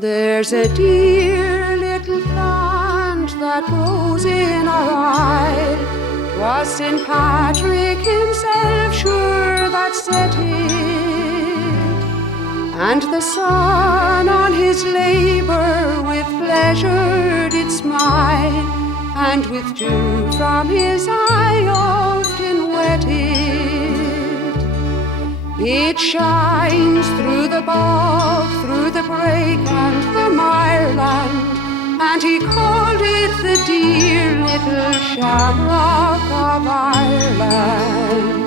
There's a dear little plant that grows in our isle. 'Twas St. Patrick himself, sure, that set it, and the sun on his labour with pleasure did smile, and with dew from his eye often wet it. It shines through the bog, through the brake and the mireland, and he called it the dear little shamrock of Ireland.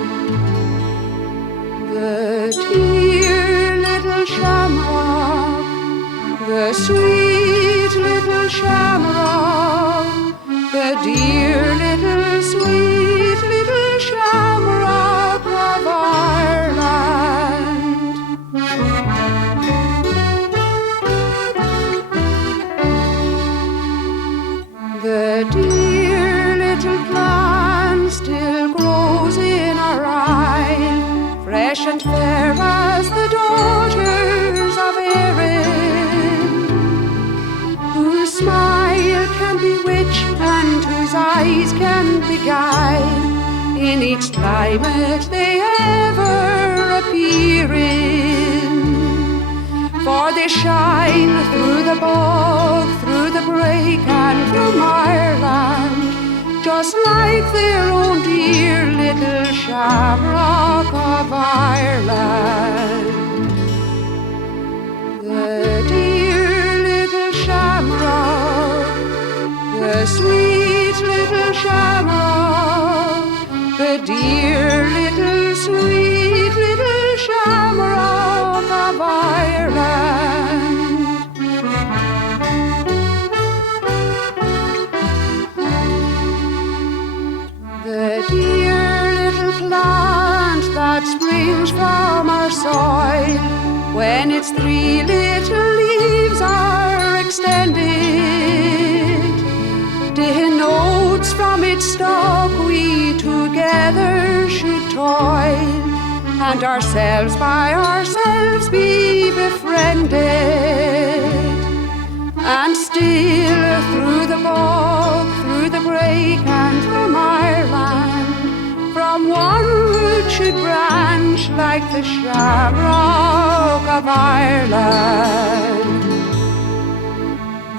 The dear little shamrock, the sweet little shamrock, the dear little sweet little shamrock of Ireland. The dear little plant still grows in our isle, fresh and fair as the daughters of Erin, whose smile can bewitch and whose eyes can beguile in each climate they ever appear in. For they shine through the bog, through the brake and through Ireland, just like their own dear little shamrock of Ireland. The dear little shamrock, the sweet little shamrock, the dear little sweet little shamrock of Ireland. The dear little plant that springs from our soil, when its three little leaves are extended, denotes from its stalk we together should toil, and ourselves by ourselves be befriended. And still through the bog, through the brake and from Ireland, from one root should branch like the shamrock of Ireland.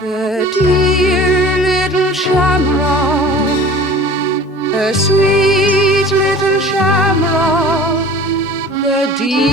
The dear little shamrock, the sweet little shamrock, the dear